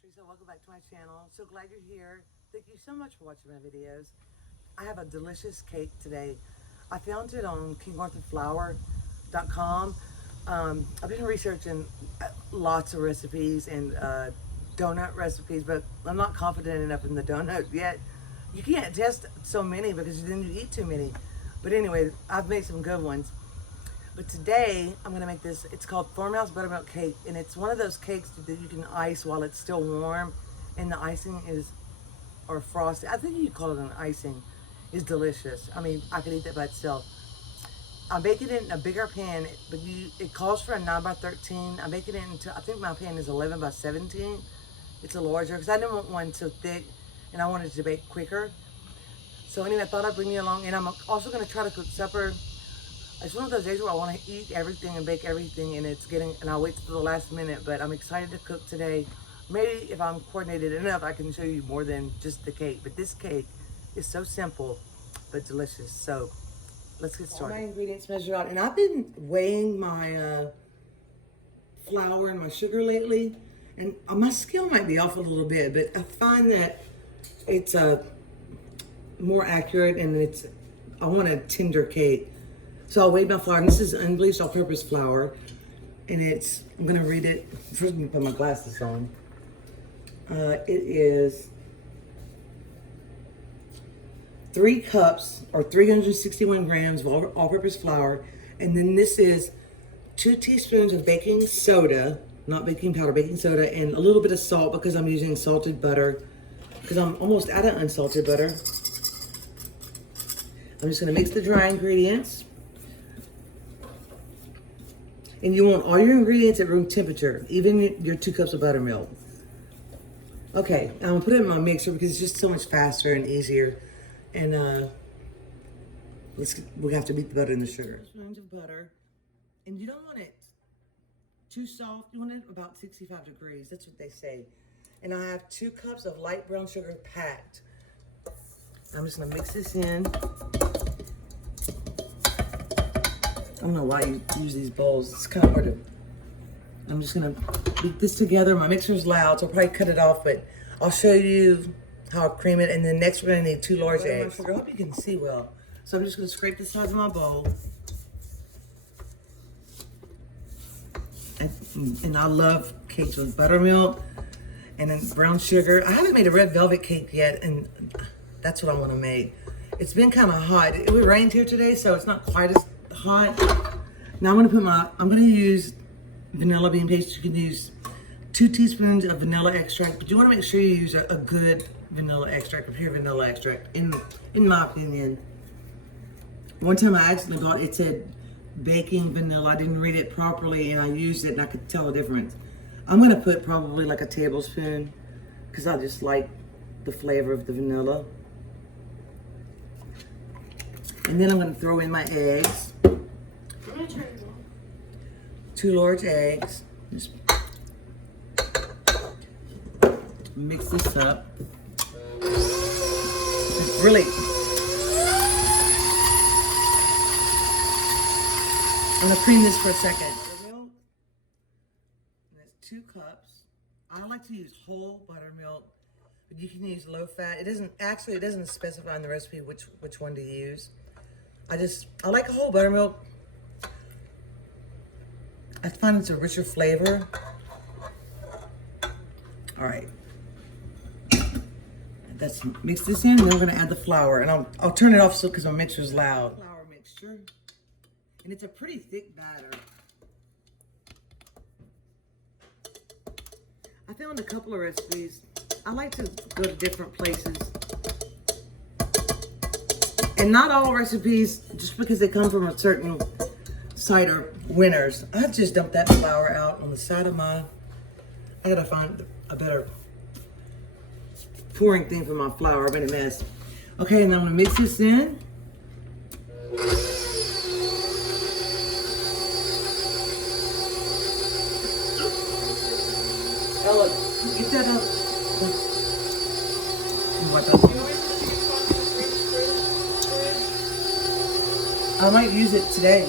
Tressa. Welcome back to my channel. So glad you're here. Thank you so much for watching my videos. I have a delicious cake today. I found it on kingarthurflour.com. I've been researching lots of recipes and donut recipes, but I'm not confident enough in the donut yet. You can't test so many because then you eat too many. But anyway, I've made some good ones. But today, I'm gonna make this, it's called Farmhouse Buttermilk cake, and it's one of those cakes that you can ice while it's still warm, and the icing is, or frosting, I think you call it an icing, is delicious. I mean, I could eat that by itself. I'm baking it in a bigger pan, but it calls for a 9 by 13. I'm making it into, I think my pan is 11 by 17. It's a larger, because I didn't want one so thick, and I wanted it to bake quicker. So anyway, I thought I'd bring you along, and I'm also gonna try to cook supper. It's one of those days where I want to eat everything and bake everything, and I'll wait till the last minute, but I'm excited to cook today. Maybe if I'm coordinated enough, I can show you more than just the cake, but this cake is so simple, but delicious. So let's get started. All my ingredients measured out, and I've been weighing my flour and my sugar lately, and my scale might be off a little bit, but I find that it's more accurate, and I want a tender cake. So I'll weigh my flour, and this is unbleached all-purpose flour, and I'm gonna read it. First, let me put my glasses on. It is 3 cups, or 361 grams of all-purpose flour, and then this is 2 teaspoons of baking soda, not baking powder, baking soda, and a little bit of salt because I'm using salted butter, because I'm almost out of unsalted butter. I'm just gonna mix the dry ingredients. And you want all your ingredients at room temperature, even your 2 cups of buttermilk. Okay, I'm gonna put it in my mixer because it's just so much faster and easier. And we have to beat the butter and the sugar. Spoons of butter, and you don't want it too soft. You want it about 65 degrees. That's what they say. And I have 2 cups of light brown sugar packed. I'm just gonna mix this in. I don't know why you use these bowls. It's kind of hard to. I'm just gonna beat this together. My mixer's loud, so I'll probably cut it off, but I'll show you how I cream it. And then next we're gonna need 2 large eggs. I hope you can see well. So I'm just gonna scrape the sides of my bowl. And I love cakes with buttermilk and then brown sugar. I haven't made a red velvet cake yet, and that's what I wanna make. It's been kind of hot. It rained here today, so it's not quite as hot. Now I'm gonna use vanilla bean paste. You can use 2 teaspoons of vanilla extract, but you wanna make sure you use a good vanilla extract, a pure vanilla extract, in my opinion. One time I accidentally bought, it said baking vanilla. I didn't read it properly, and I used it, and I could tell the difference. I'm gonna put probably like a tablespoon, because I just like the flavor of the vanilla. And then I'm gonna throw in my eggs. 2 large eggs. Just mix this up. Really, I'm gonna cream this for a second. Buttermilk, and that's 2 cups. I like to use whole buttermilk, but you can use low fat. It doesn't specify in the recipe which one to use. I like a whole buttermilk. I find it's a richer flavor. All right. Let's mix this in, and then we're gonna add the flour. And I'll turn it off because my mixer's loud. Flour mixture. And it's a pretty thick batter. I found a couple of recipes. I like to go to different places. And not all recipes, just because they come from a certain site, are winners. I just dumped that flour out on the side of I gotta find a better pouring thing for my flour. I've been a mess. Okay, and I'm gonna mix this in. Ella, get that up. I might use it today.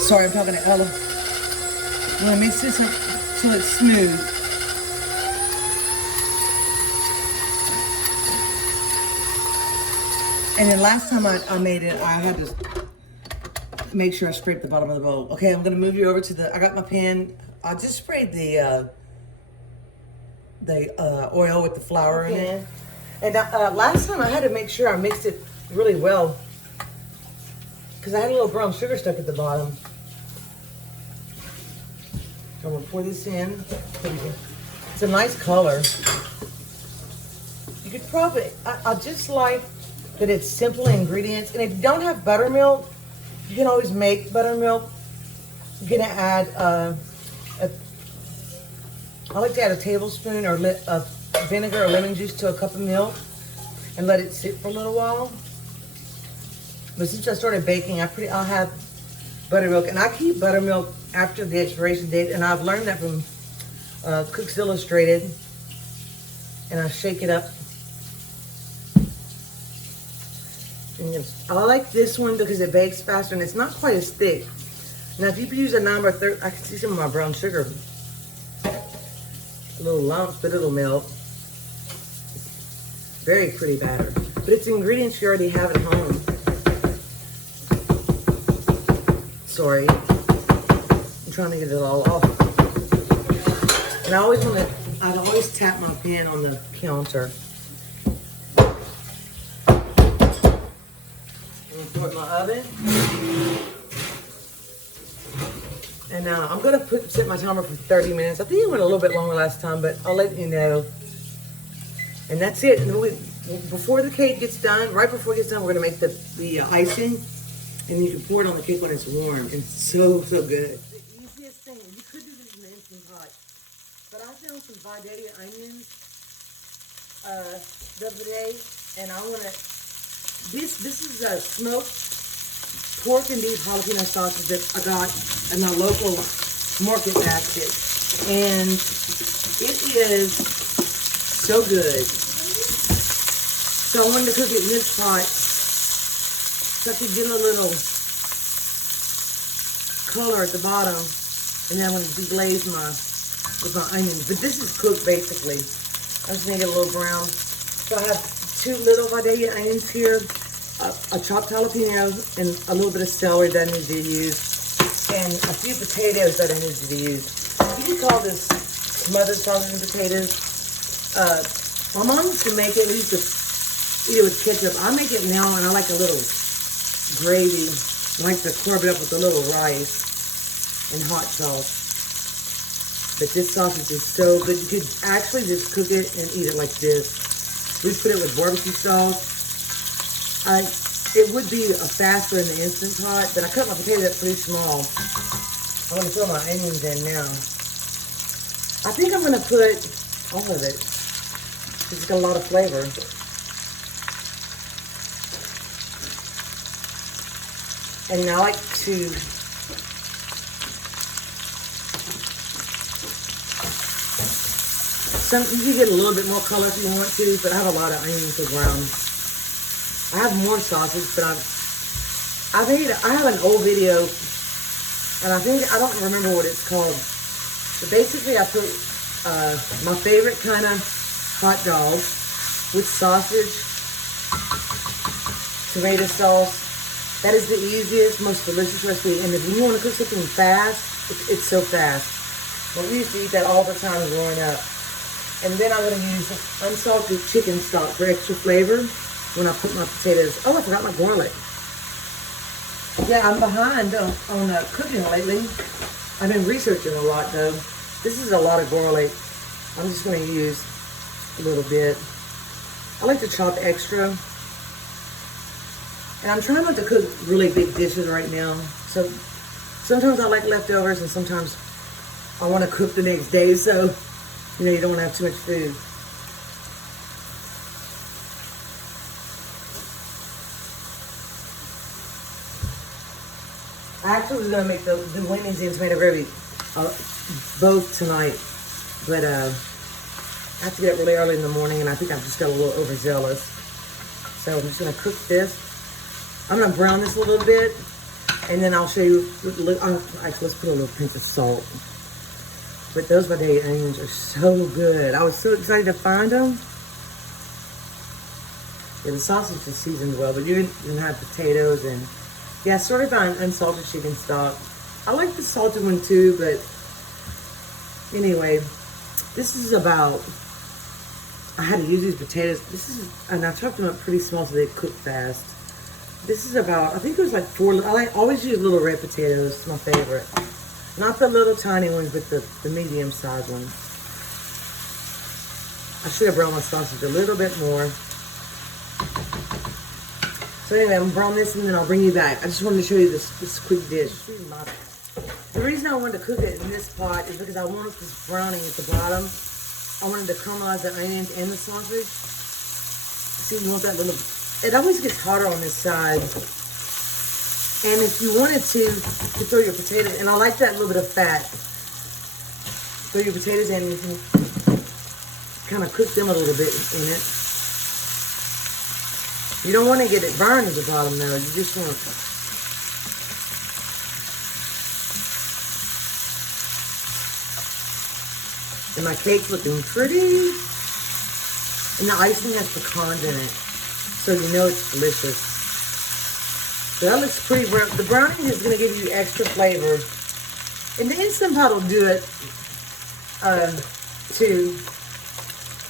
Sorry, I'm talking to Ella. I'm gonna mix this up till it's smooth. And then last time I made it, I had to make sure I scraped the bottom of the bowl. Okay, I'm gonna move you over to I got my pan. I just sprayed the oil with the flour in it. And last time I had to make sure I mixed it really well because I had a little brown sugar stuck at the bottom. So I'm gonna pour this in. It's a nice color. You could probably, I just like that it's simple ingredients. And if you don't have buttermilk, you can always make buttermilk. You're gonna add I like to add a tablespoon of vinegar or lemon juice to a cup of milk and let it sit for a little while. But since I started baking, I'll have buttermilk, and I keep buttermilk after the expiration date, and I've learned that from Cooks Illustrated. And I shake it up. And I like this one because it bakes faster and it's not quite as thick. Now, if you use a 9x30, I can see some of my brown sugar. Little lumps, but it'll melt. Very pretty batter. But it's ingredients you already have at home. Sorry. I'm trying to get it all off. And I I'd always tap my pan on the counter. And throw it in my oven. And now I'm gonna set my timer for 30 minutes. I think it went a little bit longer last time, but I'll let you know. And that's it. And before the cake gets done, right before it gets done, we're gonna make the icing, and you can pour it on the cake when it's warm. And it's so good. The easiest thing, you could do this in the Instant Pot, but I found some Vidalia onions the other day, and I wanna. This is a smoked pork and beef jalapeno sausage that I got in my local market basket, and it is so good. So I wanted to cook it in this pot so I could get a little color at the bottom, and then I'm going to deglaze with my onions. But this is cooked basically. I'm just going to get a little brown. So I have 2 little Vidalia onions here, a chopped jalapeno, and a little bit of celery that I need to use, and a few potatoes that I need to use. You can call this smothered sausage and potatoes. My mom used to make it. We used to eat it with ketchup. I make it now, and I like a little gravy. I like to carve it up with a little rice and hot sauce. But this sausage is so good. You could actually just cook it and eat it like this. We put it with barbecue sauce. It would be faster in the Instant Pot, but I cut my potatoes up pretty small. I'm going to throw my onions in now. I think I'm going to put all of it. It's got a lot of flavor. And I like to you can get a little bit more color if you want to, but I have a lot of onions to brown. I have more sausage, but I have an old video, and I don't remember what it's called. But basically, I put my favorite kind of hot dog with sausage, tomato sauce. That is the easiest, most delicious recipe. And if you want to cook something fast, it's so fast. But we used to eat that all the time growing up. And then I'm going to use unsalted chicken stock for extra flavor when I put my potatoes. Oh, I forgot my garlic. Yeah, I'm behind on cooking lately. I've been researching a lot, though. This is a lot of garlic. I'm just going to use a little bit. I like to chop extra. And I'm trying not to cook really big dishes right now. So sometimes I like leftovers, and sometimes I want to cook the next day. So, you know, you don't want to have too much food. I actually was going to make the lemons and tomato gravy both tonight, but I have to get up really early in the morning, and I think I just got a little overzealous. So I'm just going to cook this. I'm going to brown this a little bit, and then I'll show you. Actually, let's put a little pinch of salt. But those Vidalia onions are so good. I was so excited to find them. Yeah, the sausage is seasoned well, but you're gonna have potatoes and yeah, sort of on unsalted chicken stock. I like the salted one too, but anyway, this is about. I had to use these potatoes. This is, and I chopped them up pretty small so they cook fast. This is about, I think it was like 4. I always use little red potatoes. It's my favorite. Not the little tiny ones, but the medium sized ones. I should have browned my sausage a little bit more. So anyway, I'm gonna brown this and then I'll bring you back. I just wanted to show you this quick dish. The reason I wanted to cook it in this pot is because I wanted this browning at the bottom. I wanted to caramelize the onions and the sausage. See, you want that little, it always gets hotter on this side. And if you wanted to throw your potatoes, and I like that little bit of fat. Throw your potatoes in, you can kind of cook them a little bit in it. You don't want to get it burned at the bottom though, you just want and my cake's looking pretty. And the icing has pecans in it. So you know it's delicious. So that looks pretty brown. The browning is going to give you extra flavor. And the Instant Pot will do it too.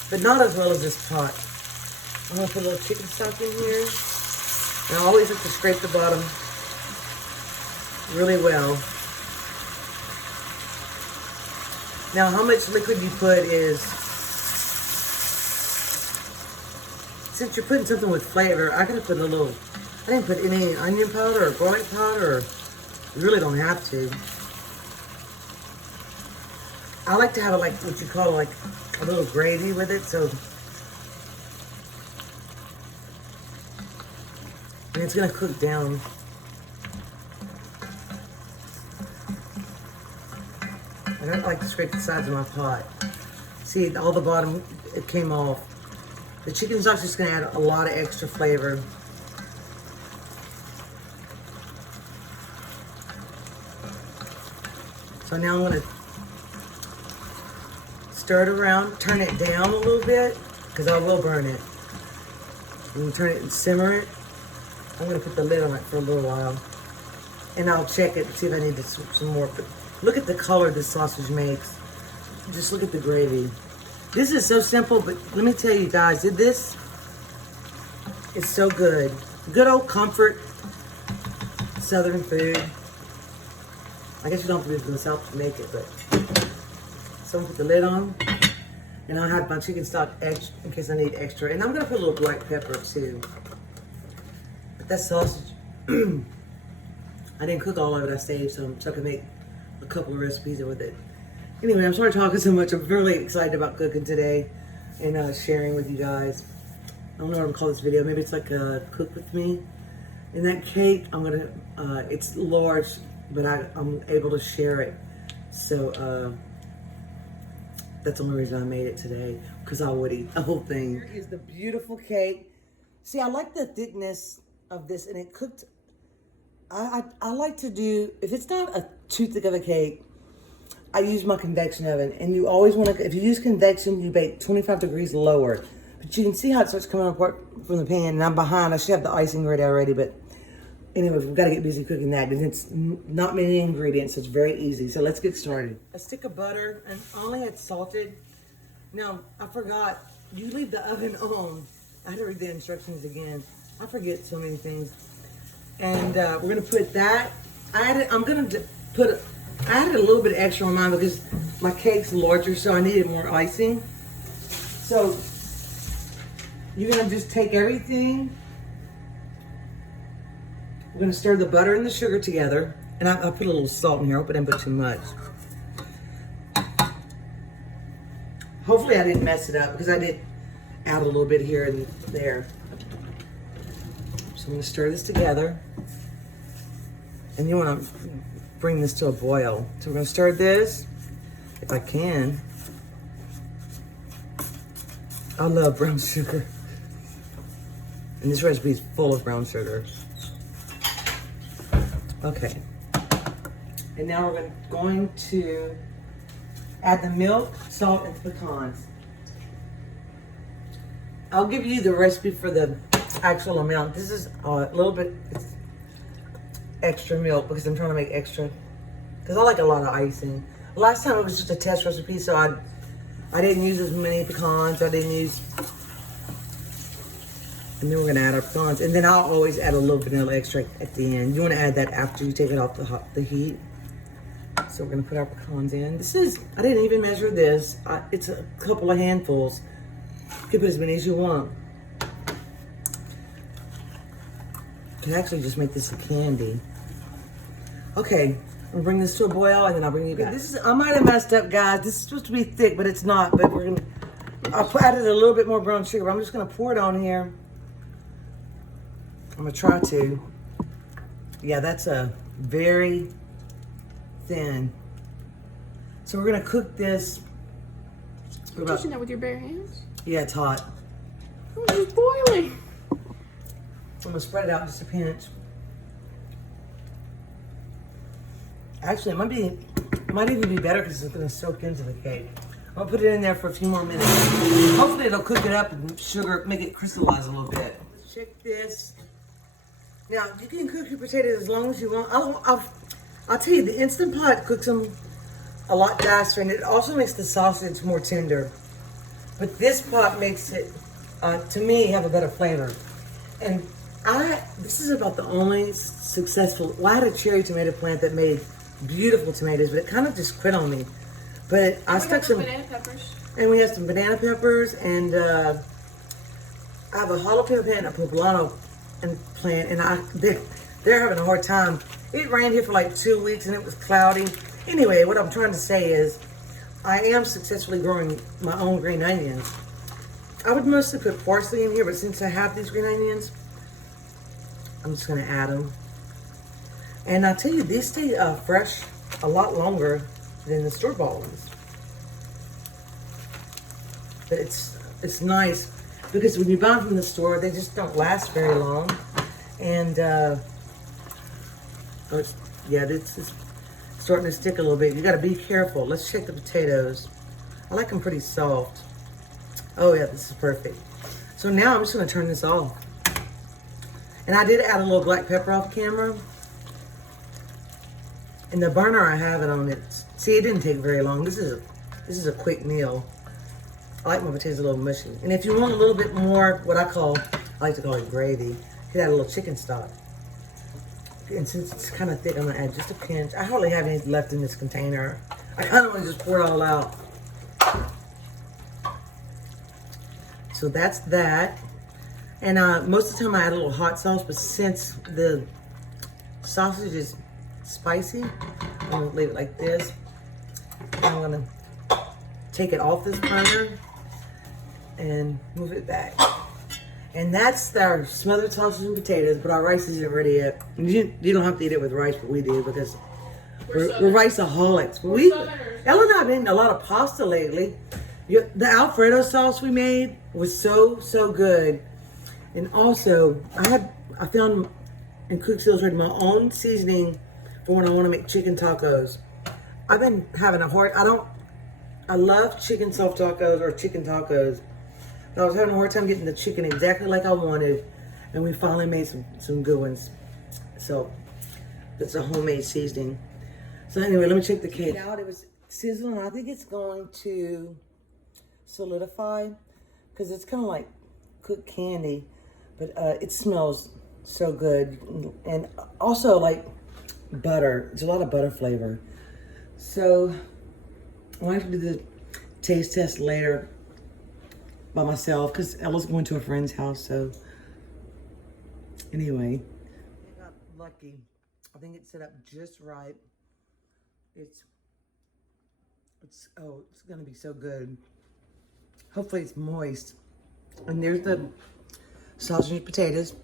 But not as well as this pot. I'm going to put a little chicken stock in here. And I always have to scrape the bottom really well. Now, how much liquid you put is, since you're putting something with flavor, I gotta put a little, I didn't put any onion powder or garlic powder, you really don't have to. I like to have like what you call like a little gravy with it, so. And it's gonna cook down. I don't like to scrape the sides of my pot. See, all the bottom, it came off. The chicken stock's just gonna add a lot of extra flavor. So now I'm gonna stir it around, turn it down a little bit, because I will burn it. And turn it and simmer it. I'm gonna put the lid on it for a little while. And I'll check it and see if I need to switch some more. But look at the color this sausage makes. Just look at the gravy. This is so simple, but let me tell you guys, this is so good. Good old comfort Southern food. I guess you don't have to be from the South to make it, but so I'm gonna put the lid on, and I'll have my chicken stock extra in case I need extra. And I'm gonna put a little black pepper too. But that sausage, I didn't cook all of it. I saved some so I could make a couple of recipes with it. Anyway, I'm sorry talking so much. I'm really excited about cooking today and sharing with you guys. I don't know what I'm gonna call this video. Maybe it's like a cook with me. And that cake, I'm gonna, it's large, but I'm able to share it. So that's the only reason I made it today, because I would eat the whole thing. Here is the beautiful cake. See, I like the thickness of this, and it cooked. I like to do, if it's not a too thick of a cake, I use my convection oven. And you always want to, if you use convection, you bake 25 degrees lower. But you can see how it starts coming apart from the pan. And I'm behind. I should have the icing ready already. But anyway, we've got to get busy cooking that. And it's not many ingredients, so it's very easy. So let's get started. A stick of butter, and I only had salted. Now, I forgot, you leave the oven on. I had to read the instructions again. I forget so many things. And we're going to put that. I added a little bit extra on mine because my cake's larger, so I needed more icing. So you're going to just take everything. We're going to stir the butter and the sugar together. And I put a little salt in here. I hope I didn't put too much. Hopefully I didn't mess it up because I did add a little bit here and there. So I'm going to stir this together. And you want to bring this to a boil. So we're going to stir this, if I can. I love brown sugar. And this recipe is full of brown sugar. Okay. And now we're going to add the milk, salt, and pecans. I'll give you the recipe for the actual amount. This is a little bit extra milk because I'm trying to make extra. Because I like a lot of icing. Last time it was just a test recipe, so I didn't use as many pecans. I didn't use. And then we're gonna add our pecans, and then I'll always add a little vanilla extract at the end. You want to add that after you take it off the heat. So we're gonna put our pecans in. This is, I didn't even measure this. It's a couple of handfuls. You can put as many as you want. You can actually just make this a candy. Okay, I'm gonna bring this to a boil and then I'll bring you back. This is, I might have messed up, guys. This is supposed to be thick, but it's not. But we're gonna, added a little bit more brown sugar, but I'm just gonna pour it on here. I'm gonna try to. Yeah, that's a very thin. So we're gonna cook this. You're touching that with your bare hands? Yeah, it's hot. Oh, it's boiling. I'm gonna spread it out just a pinch. Actually, it might even be better because it's gonna soak into the cake. I'll put it in there for a few more minutes. Hopefully it'll cook it up and sugar, make it crystallize a little bit. Let's check this. Now, you can cook your potatoes as long as you want. I'll tell you, the Instant Pot cooks them a lot faster, and it also makes the sausage more tender. But this pot makes it, to me, have a better flavor. And this is about the only successful, well, I had a cherry tomato plant that made beautiful tomatoes, but it kind of just quit on me. But I stuck some banana peppers. And we have some banana peppers, and I have a jalapeno plant and a poblano plant, and they're having a hard time. It rained here for like 2 weeks and it was cloudy. Anyway, what I'm trying to say is I am successfully growing my own green onions. I would mostly put parsley in here, but since I have these green onions, I'm just gonna add them. And I'll tell you, these stay fresh a lot longer than the store-bought ones. But it's nice because when you buy them from the store, they just don't last very long. And it's starting to stick a little bit. You got to be careful. Let's check the potatoes. I like them pretty soft. Oh yeah, this is perfect. So now I'm just gonna turn this off. And I did add a little black pepper off camera. And the burner I have it on it. See, it didn't take very long. This is a quick meal. I like my potatoes a little mushy. And if you want a little bit more, I like to call it gravy, you could add a little chicken stock. And since it's kind of thick, I'm gonna add just a pinch. I hardly have any left in this container. I kind of want to just pour it all out. So that's that. And most of the time I add a little hot sauce, but since the sausage is spicy, I'm gonna leave it like this. I'm gonna take it off this burner and move it back. And that's our smothered sausage and potatoes, but our rice isn't ready yet. You don't have to eat it with rice, but we do because we're rice-aholics. Ella and I have eaten a lot of pasta lately. The Alfredo sauce we made was so good. And also, I found in Cook's Illustrated my own seasoning for when I want to make chicken tacos. I've been having I love chicken soft tacos or chicken tacos. But I was having a hard time getting the chicken exactly like I wanted. And we finally made some good ones. So, it's a homemade seasoning. So anyway, let me check the cake out. It was sizzling. I think it's going to solidify because it's kind of like cooked candy. But it smells so good. And also like butter. There's a lot of butter flavor. So I'll have to do the taste test later by myself because Ella's going to a friend's house. So anyway, I got lucky. I think it's set up just right. It's gonna be so good. Hopefully it's moist. And there's the sausage and potatoes.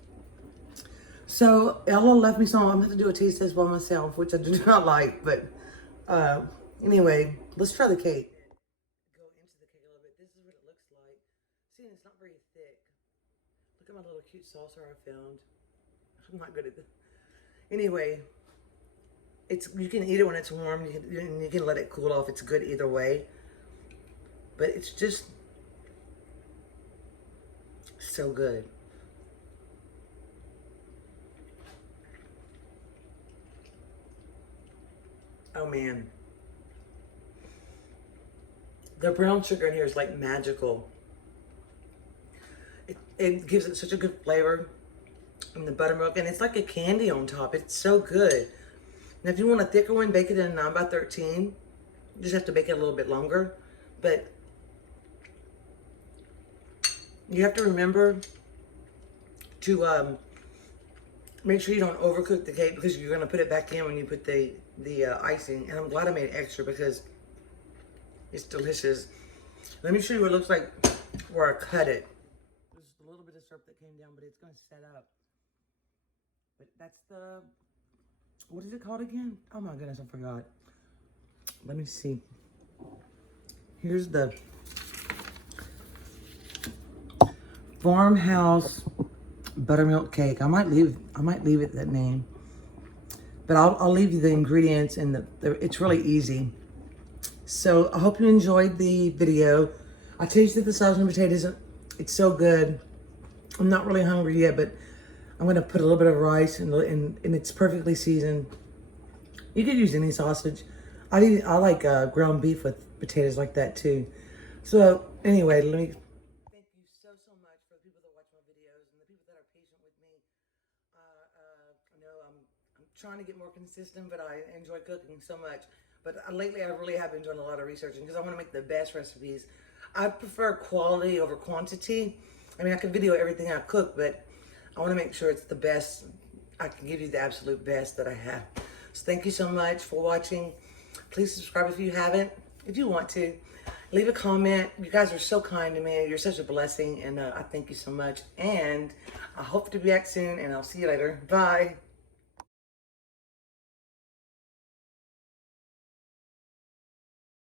So Ella left me some. I'm gonna have to do a taste test by myself, which I do not like. But anyway, let's try the cake. Go into the cake a little bit. This is what it looks like. See, it's not very thick. Look at my little cute saucer I found. I'm not good at this. Anyway, you can eat it when it's warm. You can let it cool off. It's good either way. But it's just so good. Oh man. The brown sugar in here is like magical. It gives it such a good flavor. And the buttermilk, and it's like a candy on top. It's so good. Now, if you want a thicker one, bake it in a 9x13. You just have to bake it a little bit longer. But you have to remember to make sure you don't overcook the cake, because you're going to put it back in when you put the icing. And I'm glad I made extra because it's delicious. Let me show you what it looks like where I cut it. There's a little bit of syrup that came down, but it's going to set up. But that's the, what is it called again? Oh my goodness, I forgot. Let me see. Here's the Farmhouse Buttermilk cake. I might leave it that name. But I'll leave you the ingredients, and it's really easy. So I hope you enjoyed the video. I tasted the sausage and potatoes. It's so good. I'm not really hungry yet, but I'm gonna put a little bit of rice and it's perfectly seasoned. You could use any sausage. I like ground beef with potatoes like that too. So anyway, let me thank you so much for the people that watch my videos and the people that are patient with me. I know I'm trying to get more consistent, but I enjoy cooking so much. But lately, I really have been doing a lot of researching because I want to make the best recipes. I prefer quality over quantity. I mean, I can video everything I cook, but I want to make sure it's the best. I can give you the absolute best that I have. So thank you so much for watching. Please subscribe if you haven't. If you want to, leave a comment. You guys are so kind to me. You're such a blessing, and I thank you so much. And I hope to be back soon, and I'll see you later. Bye.